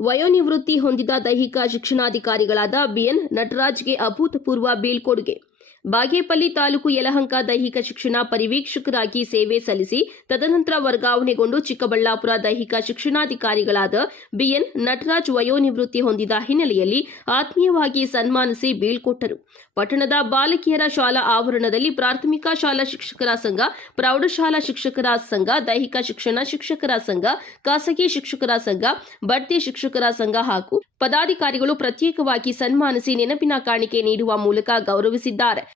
ವಯೋನಿವೃತ್ತಿ ಹೊಂದಿದ ದೈಹಿಕ ಶಿಕ್ಷಣಾಧಿಕಾರಿಗಳಾದ ಬಿಎನ್ ನಟರಾಜ್ಗೆ ಅಭೂತಪೂರ್ವ ಬೀಳ್ಕೊಡುಗೆ. ಬಾಗೇಪಲ್ಲಿ ತಾಲೂಕು ಯಲಹಂಕ ದೈಹಿಕ ಶಿಕ್ಷಣ ಪರಿವೀಕ್ಷಕರಾಗಿ ಸೇವೆ ಸಲ್ಲಿಸಿ, ತದನಂತರ ವರ್ಗಾವಣೆಗೊಂಡು ಚಿಕ್ಕಬಳ್ಳಾಪುರ ದೈಹಿಕ ಶಿಕ್ಷಣಾಧಿಕಾರಿಗಳಾದ ಬಿಎನ್ ನಟರಾಜ್ ವಯೋನಿವೃತ್ತಿ ಹೊಂದಿದ ಹಿನ್ನೆಲೆಯಲ್ಲಿ ಆತ್ಮೀಯವಾಗಿ ಸನ್ಮಾನಿಸಿ ಬೀಳ್ಕೊಟ್ಟರು. ಪಟ್ಟಣದ ಬಾಲಕಿಯರ ಶಾಲಾ ಆವರಣದಲ್ಲಿ ಪ್ರಾಥಮಿಕ ಶಾಲಾ ಶಿಕ್ಷಕರ ಸಂಘ, ಪ್ರೌಢಶಾಲಾ ಶಿಕ್ಷಕರ ಸಂಘ, ದೈಹಿಕ ಶಿಕ್ಷಣ ಶಿಕ್ಷಕರ ಸಂಘ, ಖಾಸಗಿ ಶಿಕ್ಷಕರ ಸಂಘ ಬಡ್ತಿ ಶಿಕ್ಷಕರ ಸಂಘ ಹಾಗೂ ಪದಾಧಿಕಾರಿಗಳು ಪ್ರತ್ಯೇಕವಾಗಿ ಸನ್ಮಾನಿಸಿ ನೆನಪಿನ ಕಾಣಿಕೆ ನೀಡುವ ಮೂಲಕ ಗೌರವಿಸಿದ್ದಾರೆ.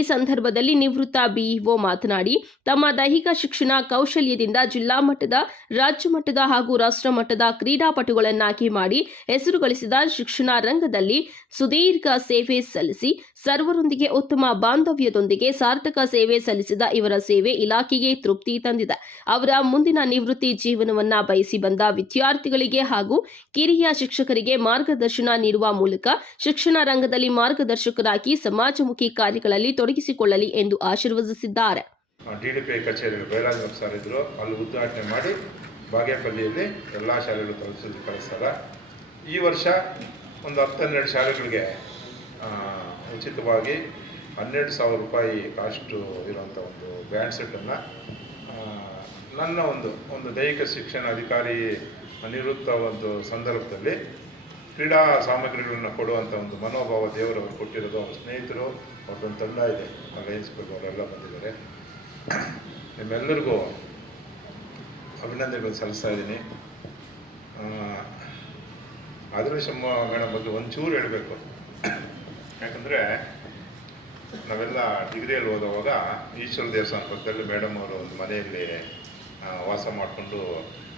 ಈ ಸಂದರ್ಭದಲ್ಲಿ ನಿವೃತ್ತ ಬಿಇಒ ಮಾತನಾಡಿ, ತಮ್ಮ ದೈಹಿಕ ಶಿಕ್ಷಣ ಕೌಶಲ್ಯದಿಂದ ಜಿಲ್ಲಾ ಮಟ್ಟದ, ರಾಜ್ಯ ಮಟ್ಟದ ಹಾಗೂ ರಾಷ್ಟ್ರ ಮಟ್ಟದ ಕ್ರೀಡಾಪಟುಗಳನ್ನಾಗಿ ಮಾಡಿ ಹೆಸರು ಗಳಿಸಿದ ಶಿಕ್ಷಣ ರಂಗದಲ್ಲಿ ಸುದೀರ್ಘ ಸೇವೆ ಸಲ್ಲಿಸಿ, ಸರ್ವರೊಂದಿಗೆ ಉತ್ತಮ ಬಾಂಧವ್ಯದೊಂದಿಗೆ ಸಾರ್ಥಕ ಸೇವೆ ಸಲ್ಲಿಸಿದ ಇವರ ಸೇವೆ ಇಲಾಖೆಗೆ ತೃಪ್ತಿ ತಂದಿದೆ. ಅವರ ಮುಂದಿನ ನಿವೃತ್ತಿ ಜೀವನವನ್ನ ಬಯಸಿ ಬಂದ ವಿದ್ಯಾರ್ಥಿಗಳಿಗೆ ಹಾಗೂ ಕಿರಿಯ ಶಿಕ್ಷಕರಿಗೆ ಮಾರ್ಗದರ್ಶನ ನೀಡುವ ಮೂಲಕ ಶಿಕ್ಷಣ ರಂಗದಲ್ಲಿ ಮಾರ್ಗದರ್ಶಕರಾಗಿ ಸಮಾಜಮುಖಿ ಕಾರ್ಯಗಳಲ್ಲಿ ತೊಡಗಿಸಿಕೊಳ್ಳಲಿ ಎಂದು ಆಶೀರ್ವದಿಸಿದ್ದಾರೆ. ಡಿ ಡಿ ಪಿ ಕಚೇರಿಗಳು ಬೈರಾಜ್ ಸರ್ ಇದ್ದರು ಅಲ್ಲಿ ಉದ್ಘಾಟನೆ ಮಾಡಿ ಬಾಗೇಪಲ್ಲಿಯಲ್ಲಿ ಎಲ್ಲ ಶಾಲೆಗಳು ತಲುಪಿಸಿ ಕಳಿಸ್ತಾರೆ ಈ ವರ್ಷ ಒಂದು ಹತ್ತು ಹನ್ನೆರಡು ಶಾಲೆಗಳಿಗೆ ಉಚಿತವಾಗಿ ಹನ್ನೆರಡು ಸಾವಿರ ರೂಪಾಯಿ ಕಾಸ್ಟು ಇರುವಂಥ ಒಂದು ಬ್ಯಾಂಡ್ ಸೆಟ್ಟನ್ನು ನನ್ನ ಒಂದು ಒಂದು ದೈಹಿಕ ಶಿಕ್ಷಣ ಅಧಿಕಾರಿ ನಿವೃತ್ತ ಒಂದು ಸಂದರ್ಭದಲ್ಲಿ ಕ್ರೀಡಾ ಸಾಮಗ್ರಿಗಳನ್ನು ಕೊಡುವಂಥ ಒಂದು ಮನೋಭಾವ ದೇವರ ಕೊಟ್ಟಿರೋದು ಅವ್ರ ಸ್ನೇಹಿತರು, ಅವ್ರದ್ದೊಂದು ತಂಡ ಇದೆ. ಕ್ಲಬ್ ಅವರೆಲ್ಲ ಬಂದಿದ್ದಾರೆ. ನಿಮ್ಮೆಲ್ಲರಿಗೂ ಅಭಿನಂದನೆಗಳು ಸಲ್ಲಿಸ್ತಾ ಇದ್ದೀನಿ. ಆದರೂ ಮೇಡಮ್ ಬಗ್ಗೆ ಒಂಚೂರು ಹೇಳಬೇಕು. ಯಾಕಂದರೆ ನಾವೆಲ್ಲ ಡಿಗ್ರಿಯಲ್ಲಿ ಓದುವಾಗ ಈಶ್ವರ ದೇವಸ್ಥಾನ ಪಕ್ಕದಲ್ಲಿ ಮೇಡಮ್ ಅವರು ಒಂದು ಮನೆಯಲ್ಲಿ ವಾಸ ಮಾಡಿಕೊಂಡು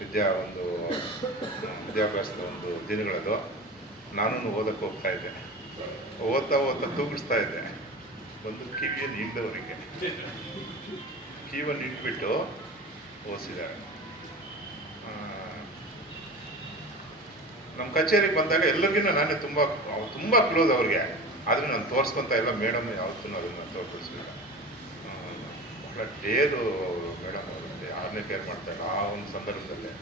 ವಿದ್ಯಾ ಒಂದು ವಿದ್ಯಾಭ್ಯಾಸದ ಒಂದು ದಿನಗಳದು. ನಾನು ಓದಕ್ಕೆ ಹೋಗ್ತಾ ಇದ್ದೆ. ಓದ್ತಾ ಓದ್ತಾ ತೂಗಿಸ್ತಾ ಇದ್ದೆ. ಒಂದು ಕಿವಿಯನ್ನು ಇಲ್ಲದವರಿಗೆ ಕಿವಿಯನ್ನು ಇಟ್ಬಿಟ್ಟು ಓದಿಸಿದ್ದಾರೆ ನಮ್ಮ ಕಚೇರಿಗೆ ಬಂದಾಗ ಎಲ್ಲರಿಗಿನ್ನ ನಾನೇ ತುಂಬ ತುಂಬ ಕ್ಲೋಸ್ ಅವ್ರಿಗೆ. ಆದರೆ ನಾನು ತೋರಿಸ್ಕೊತ ಇಲ್ಲ, ಮೇಡಮ್ ಯಾವತ್ತೂ ಅದನ್ನು ತೋರಿಸಿಲ್ಲ ಬಹಳ ಡೇರು ಮೇಡಮ್ ಅವರಲ್ಲಿ ಆರನೇ ಕೇರ್ ಮಾಡ್ತಾರೆ ಆ ಒಂದು ಸಂದರ್ಭದಲ್ಲಿ.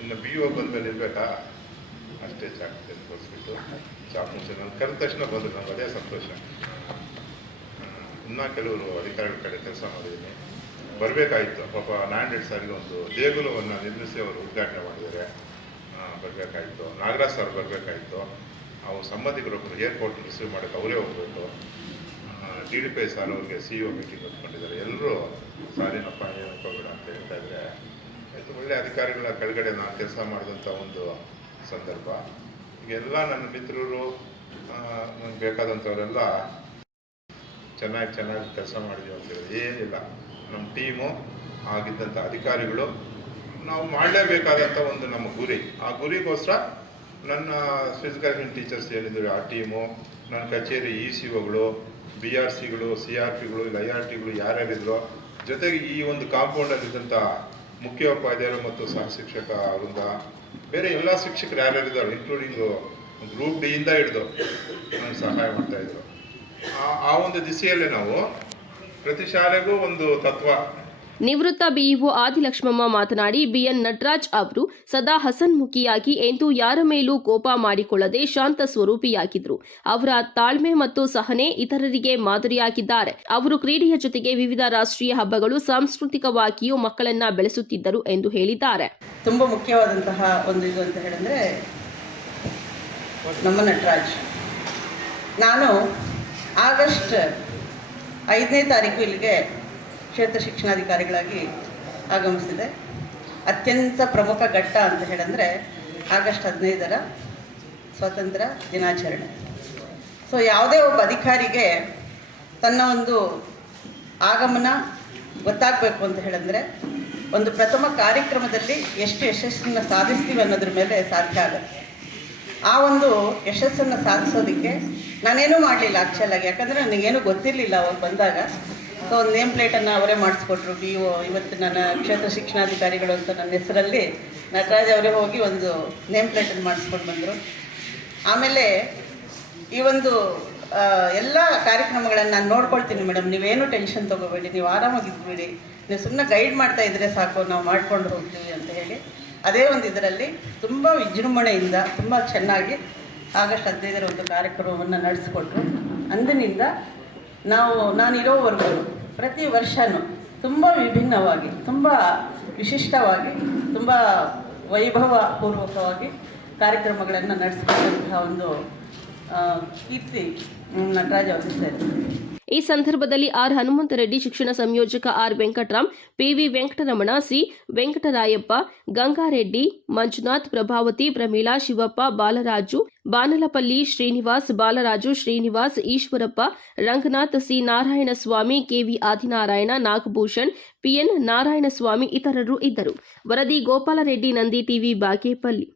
ಇನ್ನು ಬಿ ಒ ಬಂದಮೇಲೆ ಇರಬೇಕಾ ಅಷ್ಟೇ ಜಾಗ್ರತೆ ತೋರಿಸ್ಬಿಟ್ಟು ಮುಂಚೆ ನಾನು ಕರೆದ ತಕ್ಷಣ ಬಂದರು ನಮ್ಗೆ ಅದೇ ಸಂತೋಷ. ಇನ್ನೂ ಕೆಲವರು ಅಧಿಕಾರಿಗಳ ಕಡೆ ಕೆಲಸ ಮಾಡಿದ್ದೀನಿ. ಬರಬೇಕಾಯಿತು. ಪಾಪ ನಾಂಡೆಡ್ ಸಾರಿಗೆ ಒಂದು ದೇಗುಲವನ್ನು ನಿರ್ಮಿಸಿ ಅವರು ಉದ್ಘಾಟನೆ ಮಾಡಿದ್ದಾರೆ. ಬರಬೇಕಾಯಿತು. ನಾಗರಾಜ್ ಸರ್ ಬರಬೇಕಾಯಿತು. ಅವ್ರ ಸಂಬಂಧಿಕರೊಬ್ಬರು ಏರ್ಪೋರ್ಟ್ ರಿಸೀವ್ ಮಾಡೋಕ್ಕೆ ಅವರೇ ಹೋಗ್ಬೇಕು. ಡಿ ಡಿ ಪಿ ಸಾರ್ ಅವ್ರಿಗೆ ಸಿ ಒ ಮೀಟಿಂಗ್ ಹೊತ್ಕೊಂಡಿದ್ದಾರೆ ಎಲ್ಲರೂ ಸಾರಿನಪ್ಪ ಏನಪ್ಪ ಬೇಡ ಅಂತ ಹೇಳ್ತಾ ಇದ್ದಾರೆ. ಆಯಿತು, ಒಳ್ಳೆ ಅಧಿಕಾರಿಗಳ ಕೆಳಗಡೆ ನಾನು ಕೆಲಸ ಮಾಡಿದಂಥ ಒಂದು ಸಂದರ್ಭ. ಈಗೆಲ್ಲ ನನ್ನ ಮಿತ್ರರು ನನಗೆ ಬೇಕಾದಂಥವರೆಲ್ಲ ಚೆನ್ನಾಗಿ ಚೆನ್ನಾಗಿ ಕೆಲಸ ಮಾಡಿದ್ವಿ ಅಂತ ಹೇಳಿ. ಏನಿಲ್ಲ. ನಮ್ಮ ಟೀಮು ಆಗಿದ್ದಂಥ ಅಧಿಕಾರಿಗಳು ನಾವು ಮಾಡಲೇಬೇಕಾದಂಥ ಒಂದು ನಮ್ಮ ಗುರಿ. ಆ ಗುರಿಗೋಸ್ಕರ ನನ್ನ ಫಿಸಿಕಲ್ ಟೀಚರ್ಸ್ ಏನಿದ್ರು ಆ ಟೀಮು, ನನ್ನ ಕಚೇರಿ ಇ ಸಿ ಒಗಳು ಬಿ ಆರ್ ಸಿಗಳು, ಸಿ ಆರ್ ಪಿಗಳು, ಇಲ್ಲ ಐ ಆರ್ ಟಿಗಳು ಯಾರ್ಯಾರಿದ್ರು, ಜೊತೆಗೆ ಈ ಒಂದು ಕಾಂಪೌಂಡಲ್ಲಿದ್ದಂಥ ಮುಖ್ಯೋಪಾಧ್ಯಾಯರು ಮತ್ತು ಸಹ ಶಿಕ್ಷಕ ವೃಂದ ಬೇರೆ ಎಲ್ಲ ಶಿಕ್ಷಕರು ಯಾರ್ಯಾರಿದ್ದಾರೆ ಇನ್ಕ್ಲೂಡಿಂಗ್ ಗ್ರೂಪ್ ಡಿಯಿಂದ ಹಿಡಿದು ನನಗೆ ಸಹಾಯ ಮಾಡ್ತಾಯಿದ್ರು ಆ- ಆ ಒಂದು ದಿಸೆಯಲ್ಲೇ ನಾವು ಪ್ರತಿ ಶಾಲೆಗೂ ಒಂದು ತತ್ವ ನಿವೃತ್ತ ಬಿಇಒ ಆದಿಲಕ್ಷ್ಮಮ್ಮ ಮಾತನಾಡಿ, ಬಿಎನ್ ನಟರಾಜ್ ಅವರು ಸದಾ ಹಸನ್ಮುಖಿಯಾಗಿ ಎಂದು ಯಾರ ಮೇಲೂ ಕೋಪ ಮಾಡಿಕೊಳ್ಳದೆ ಶಾಂತ ಸ್ವರೂಪಿಯಾಗಿದ್ರು ಅವರ ತಾಳ್ಮೆ ಮತ್ತು ಸಹನೆ ಇತರರಿಗೆ ಮಾದರಿಯಾಗಿದ್ದಾರೆ. ಅವರು ಕ್ರೀಡೆಯ ಜೊತೆಗೆ ವಿವಿಧ ರಾಷ್ಟ್ರೀಯ ಹಬ್ಬಗಳು ಸಾಂಸ್ಕೃತಿಕವಾಗಿಯೂ ಮಕ್ಕಳನ್ನ ಬೆಳೆಸುತ್ತಿದ್ದರು ಎಂದು ಹೇಳಿದ್ದಾರೆ. ತುಂಬಾ ಮುಖ್ಯವಾದಂತಹ ಒಂದು ಇದು ಅಂತ ಹೇಳಿದ್ರೆ, ನಮ್ಮ ನಟರಾಜ್. ನಾನು ಆಗಸ್ಟ್ ಐದನೇ ತಾರೀಕು ಇಲ್ಲಿಗೆ ಕ್ಷೇತ್ರ ಶಿಕ್ಷಣಾಧಿಕಾರಿಗಳಾಗಿ ಆಗಮಿಸಿದೆ. ಅತ್ಯಂತ ಪ್ರಮುಖ ಘಟ್ಟ ಅಂತ ಹೇಳಿದ್ರೆ ಆಗಸ್ಟ್ ಹದಿನೈದರ ಸ್ವಾತಂತ್ರ್ಯ ದಿನಾಚರಣೆ. ಸೊ ಯಾವುದೇ ಒಬ್ಬ ಅಧಿಕಾರಿಗೆ ತನ್ನ ಒಂದು ಆಗಮನ ಗೊತ್ತಾಗಬೇಕು ಅಂತ ಹೇಳಿದ್ರೆ ಒಂದು ಪ್ರಥಮ ಕಾರ್ಯಕ್ರಮದಲ್ಲಿ ಎಷ್ಟು ಯಶಸ್ಸನ್ನು ಸಾಧಿಸ್ತೀವಿ ಅನ್ನೋದ್ರ ಮೇಲೆ ಸಾಧ್ಯ ಆಗುತ್ತೆ. ಆ ಒಂದು ಯಶಸ್ಸನ್ನು ಸಾಧಿಸೋದಕ್ಕೆ ನಾನೇನೂ ಮಾಡಲಿಲ್ಲ ಆ್ಯಕ್ಚುಲಾಗಿ ಯಾಕಂದರೆ ನನಗೇನು ಗೊತ್ತಿರಲಿಲ್ಲ ಅವ್ರು ಬಂದಾಗ. ಸೊ ಒಂದು ನೇಮ್ ಪ್ಲೇಟನ್ನು ಅವರೇ ಮಾಡಿಸ್ಕೊಟ್ರು. ಬಿ ಓ ಇವತ್ತು ನನ್ನ ಕ್ಷೇತ್ರ ಶಿಕ್ಷಣಾಧಿಕಾರಿಗಳು ಅಂತ ನನ್ನ ಹೆಸರಲ್ಲಿ ನಟರಾಜ್ ಅವರೇ ಹೋಗಿ ಒಂದು ನೇಮ್ ಪ್ಲೇಟನ್ನು ಮಾಡಿಸ್ಕೊಂಡು ಬಂದರು. ಆಮೇಲೆ ಈ ಒಂದು ಎಲ್ಲ ಕಾರ್ಯಕ್ರಮಗಳನ್ನು ನಾನು ನೋಡ್ಕೊಳ್ತೀನಿ ಮೇಡಮ್. ನೀವೇನು ಟೆನ್ಷನ್ ತೊಗೋಬೇಡಿ, ನೀವು ಆರಾಮಾಗಿದ್ಬಿಡಿ. ನೀವು ಸುಮ್ಮನೆ ಗೈಡ್ ಮಾಡ್ತಾ ಇದ್ದರೆ ಸಾಕು, ನಾವು ಮಾಡ್ಕೊಂಡು ಹೋಗ್ತೀವಿ ಅಂತ ಹೇಳಿ. ಅದೇ ಒಂದು ಇದರಲ್ಲಿ ತುಂಬ ವಿಜೃಂಭಣೆಯಿಂದ, ತುಂಬ ಚೆನ್ನಾಗಿ ಆಗಸ್ಟ್ ಹದಿನೈದರ ಒಂದು ಕಾರ್ಯಕ್ರಮವನ್ನು ನಡೆಸಿಕೊಟ್ರು. ಅಂದಿನಿಂದ ನಾವು ನಾನಿರೋವರೆಗೂ ಪ್ರತಿ ವರ್ಷವೂ ತುಂಬ ವಿಭಿನ್ನವಾಗಿ ತುಂಬ ವಿಶಿಷ್ಟವಾಗಿ ತುಂಬ ವೈಭವಪೂರ್ವಕವಾಗಿ ಕಾರ್ಯಕ್ರಮಗಳನ್ನು ನಡೆಸ್ಕೊಂಡಂತಹ ಒಂದು ಕೀರ್ತಿ ಹ್ಮ್, ನಟರಾಜ್ ಅವರು ಸೇರಿದೆ ಈ ಸಂದರ್ಭದಲ್ಲಿ ಆರ್ ಹನುಮಂತರೆಡ್ಡಿ ಶಿಕ್ಷಣ ಸಂಯೋಜಕ R Venkatram PV Venkataramana C Venkatarayappa Gangareddy Manjunath Prabhavathi Pramila Shivappa Balaraju Banalapalli Srinivas Balaraju Srinivas Eshwarappa Ranganath C Narayanaswamy KV Adinarayana Nagabhushan PN Narayanaswamy ಇತರರು ಇದ್ದರು ವರದಿ ಗೋಪಾಲರೆಡ್ಡಿ ನಂದಿ ಟಿವಿ ಬಾಗೇಪಲ್ಲಿ